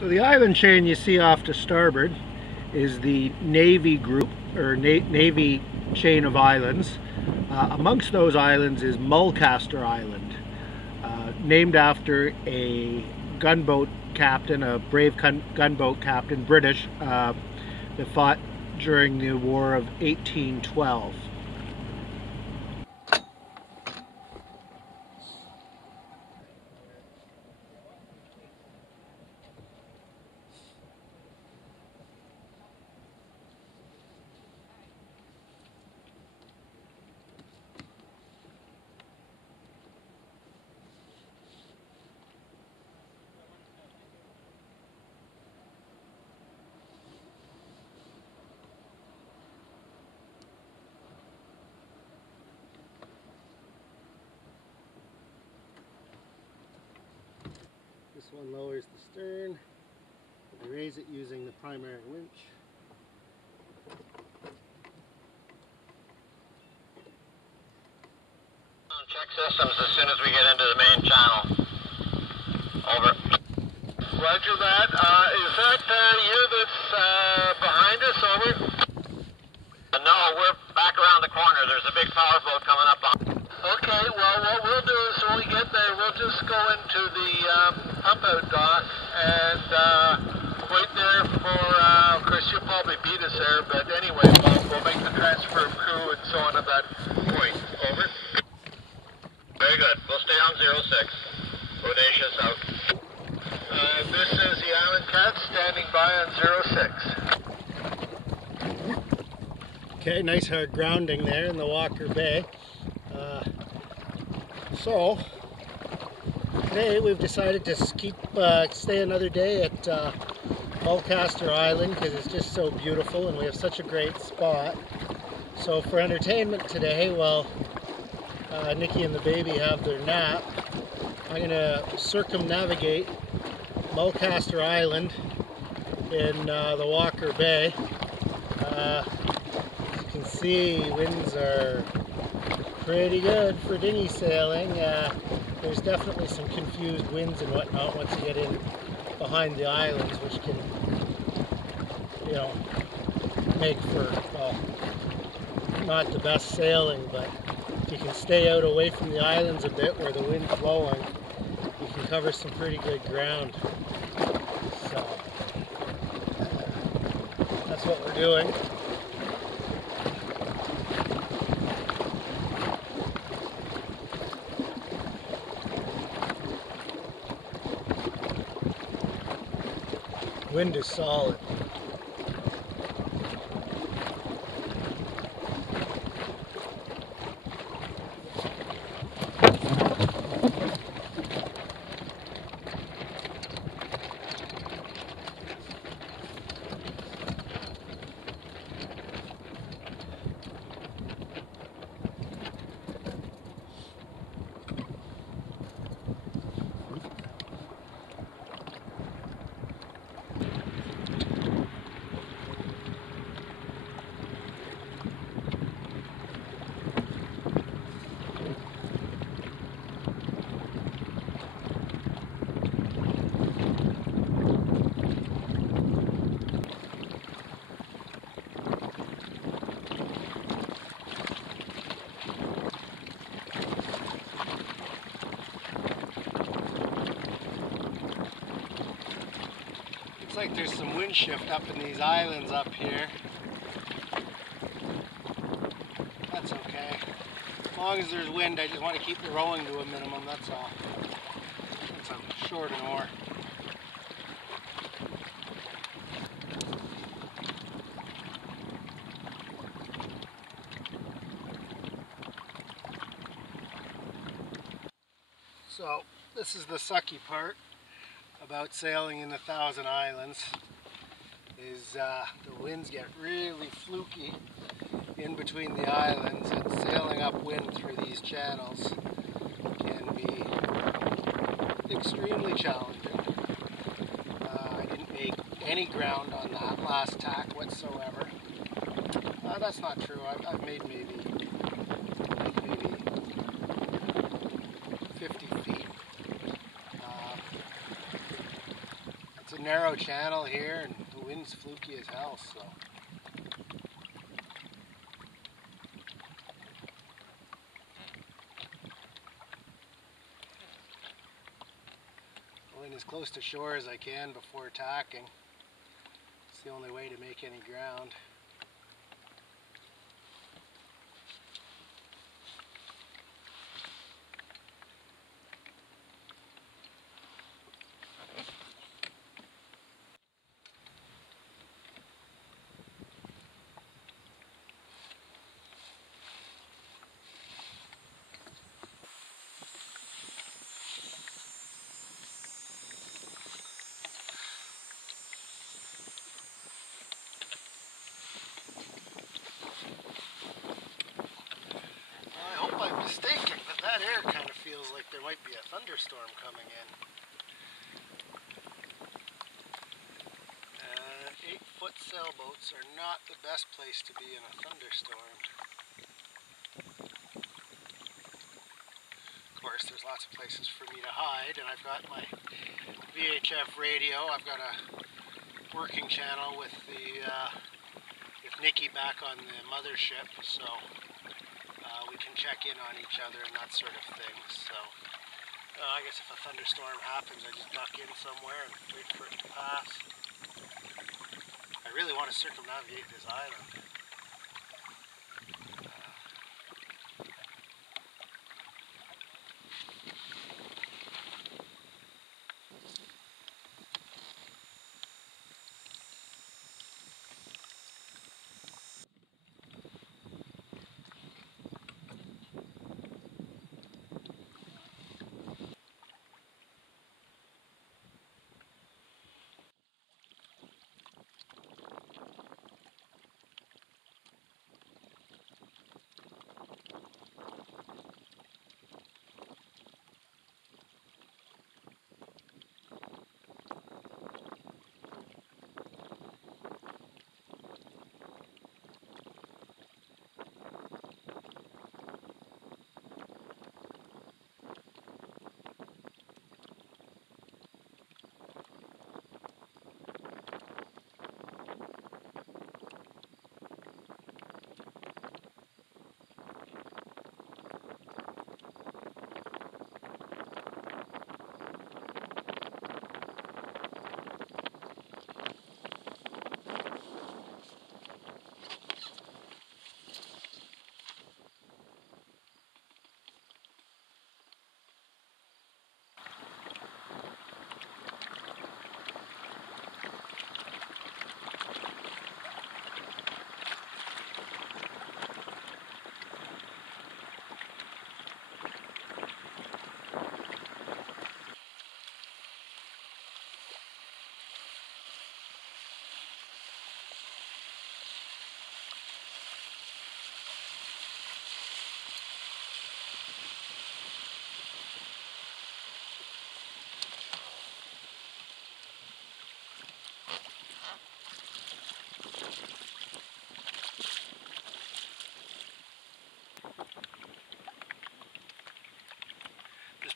So the island chain you see off to starboard is the Navy group, or Navy chain of islands. Amongst those islands is Mulcaster Island, named after a gunboat captain, a brave gunboat captain, British, that fought during the War of 1812. This one lowers the stern. I raise it using the primary winch. Check systems as soon as we get into the main channel. Over. Roger that. Is that you that's behind us? Over. No, we're back around the corner. There's a big power boat coming up behind. Okay, well what we'll do is when we get there, we'll just go into the pump out dock and wait there for, of course you'll probably beat us there, but anyway, we'll make the transfer of crew and so on at that point. Over. Very good. We'll stay on 06. Bodacious out. This is the Island Cat standing by on 06. Okay, nice hard grounding there in the Walker Bay. So today we've decided to stay another day at Mulcaster Island because it's just so beautiful and we have such a great spot. So for entertainment today, while Nikki and the baby have their nap, I'm going to circumnavigate Mulcaster Island in the Walker Bay. As you can see, winds are pretty good for dinghy sailing. There's definitely some confused winds and whatnot once you get in behind the islands, which can, you know, make for, well, not the best sailing, but if you can stay out away from the islands a bit where the wind's blowing, you can cover some pretty good ground. So that's what we're doing. Wind is solid. Looks like there's some wind shift up in these islands up here. That's okay. As long as there's wind, I just want to keep the rowing to a minimum, that's all. Since I'm short an oar. So, this is the sucky part about sailing in the Thousand Islands, is the winds get really fluky in between the islands, and sailing upwind through these channels can be extremely challenging. I didn't make any ground on that last tack whatsoever. That's not true. I've made maybe 50 feet. It's narrow channel here, and the wind's fluky as hell, so. Going as close to shore as I can before tacking. It's the only way to make any ground. I'm mistaken, but that air kind of feels like there might be a thunderstorm coming in. 8-foot sailboats are not the best place to be in a thunderstorm. Of course, there's lots of places for me to hide, and I've got my VHF radio. I've got a working channel with Nikki back on the mothership, so we can check in on each other and that sort of thing. So I guess if a thunderstorm happens, I just duck in somewhere and wait for it to pass. I really want to circumnavigate this island.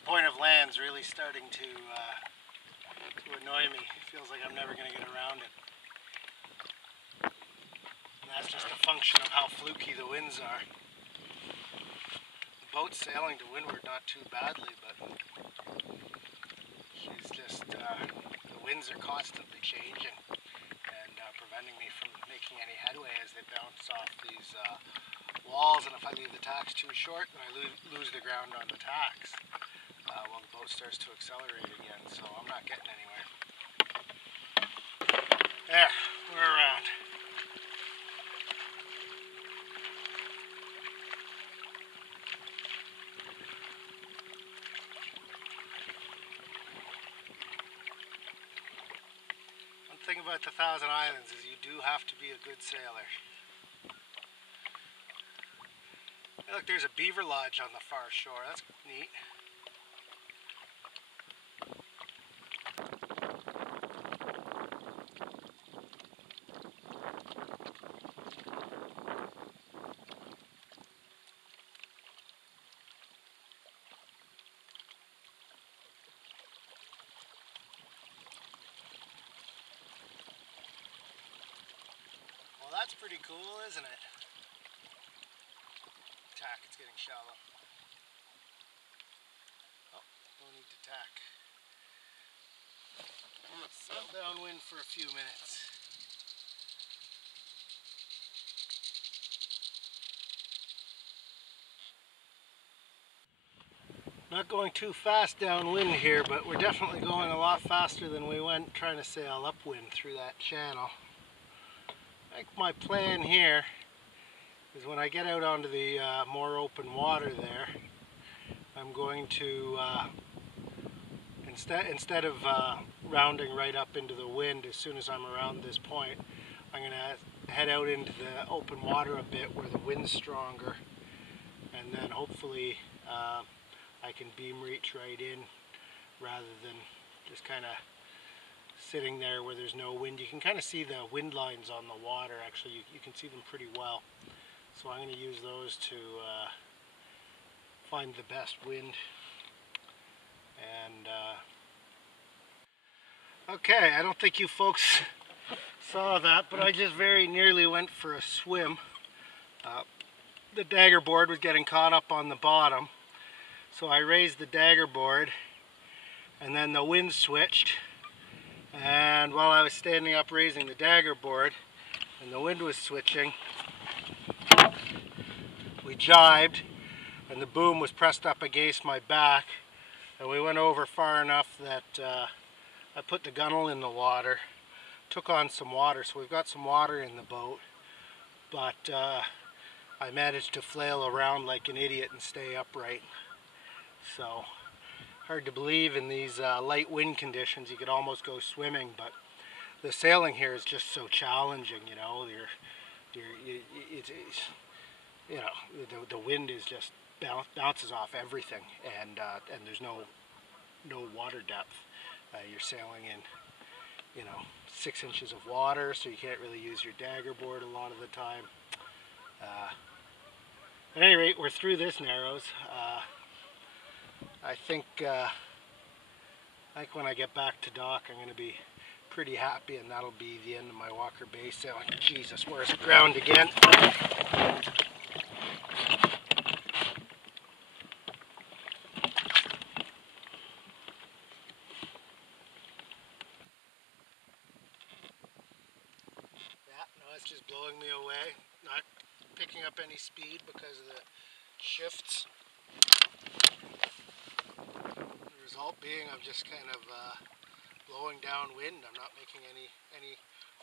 Point of land's really starting to annoy me. It feels like I'm never going to get around it. And that's just a function of how fluky the winds are. The boat's sailing to windward not too badly, but she's just, the winds are constantly changing and preventing me from making any headway as they bounce off these walls, and if I leave the tacks too short, then I lose the ground on the tacks. Well, the boat starts to accelerate again, so I'm not getting anywhere. There, we're around. One thing about the Thousand Islands is you do have to be a good sailor. Hey, look, there's a beaver lodge on the far shore. That's neat. That's pretty cool, isn't it? Tack, it's getting shallow. Oh, no need to tack. Let's sail downwind for a few minutes. Not going too fast downwind here, but we're definitely going a lot faster than we went trying to sail upwind through that channel. I think my plan here is when I get out onto the more open water there, I'm going to, instead of rounding right up into the wind as soon as I'm around this point, I'm going to head out into the open water a bit where the wind's stronger, and then hopefully I can beam reach right in rather than just kind of sitting there where there's no wind. You can kind of see the wind lines on the water. Actually, you can see them pretty well. So I'm going to use those to find the best wind. And okay, I don't think you folks saw that, but I just very nearly went for a swim. The dagger board was getting caught up on the bottom. So I raised the dagger board, and then the wind switched, and while I was standing up raising the dagger board and the wind was switching, we jibed and the boom was pressed up against my back, and we went over far enough that I put the gunnel in the water, took on some water, so we've got some water in the boat, but I managed to flail around like an idiot and stay upright. So, hard to believe in these light wind conditions you could almost go swimming, but the sailing here is just so challenging, you know. You know, the wind is just bounces off everything, and there's no water depth. You're sailing in, you know, 6 inches of water, so you can't really use your dagger board a lot of the time. At any rate, we're through this Narrows. I think when I get back to dock, I'm going to be pretty happy, and that'll be the end of my Walker Bay sailing. Jesus, where's the ground again? Yeah, no, it's just blowing me away. Not picking up any speed because of the shifts. The result being I'm just kind of blowing downwind. I'm not making any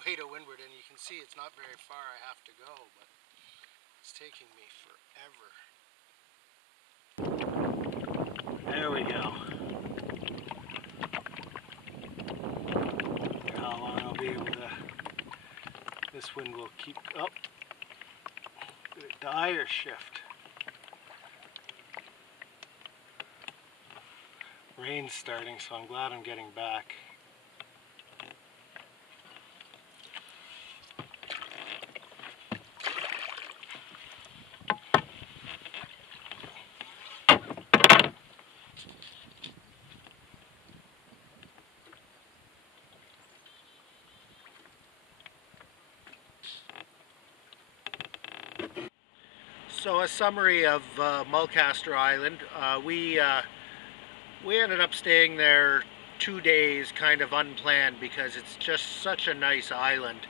way to windward, and you can see it's not very far I have to go, but it's taking me forever. There we go. I wonder how long I'll be able to, this wind will keep up. Did it die or shift? Rain's starting, so I'm glad I'm getting back. So a summary of Mulcaster Island. We ended up staying there 2 days kind of unplanned because it's just such a nice island.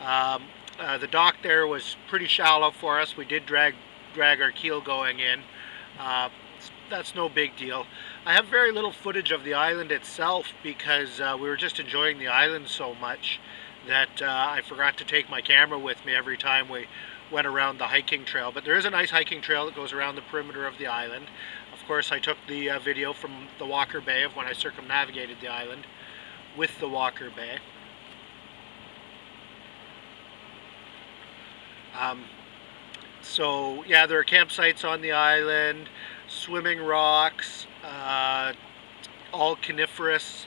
The dock there was pretty shallow for us. We did drag our keel going in. That's no big deal. I have very little footage of the island itself because we were just enjoying the island so much that I forgot to take my camera with me every time we went around the hiking trail. But there is a nice hiking trail that goes around the perimeter of the island. Of course, I took the video from the Walker Bay of when I circumnavigated the island with the Walker Bay. So yeah, there are campsites on the island, swimming rocks, all coniferous.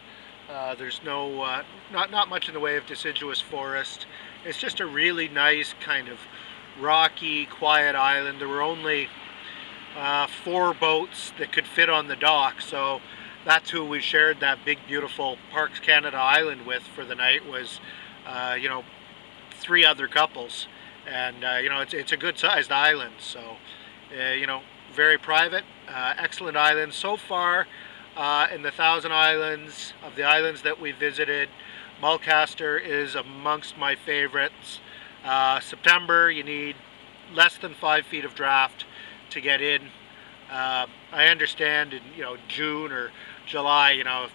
There's not much in the way of deciduous forest. It's just a really nice kind of rocky, quiet island. There were only 4 boats that could fit on the dock, so that's who we shared that big, beautiful Parks Canada island with for the night. Was you know, 3 other couples, and you know, it's a good-sized island. So you know, very private, excellent island so far. In the Thousand Islands, of the islands that we visited, Mulcaster is amongst my favorites. September, you need less than 5 feet of draft to get in. I understand in, you know, June or July, you know,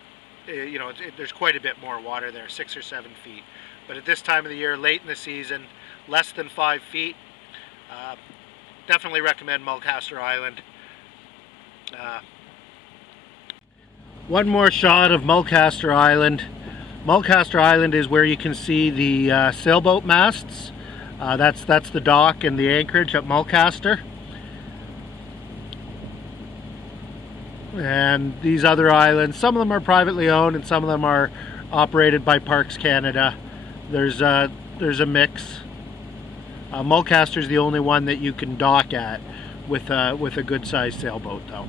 there's quite a bit more water there, 6 or 7 feet. But at this time of the year, late in the season, less than 5 feet. Definitely recommend Mulcaster Island. One more shot of Mulcaster Island. Mulcaster Island is where you can see the sailboat masts. That's the dock and the anchorage at Mulcaster. And these other islands, some of them are privately owned and some of them are operated by Parks Canada. There's a mix. Mulcaster is the only one that you can dock at with a good-sized sailboat, though.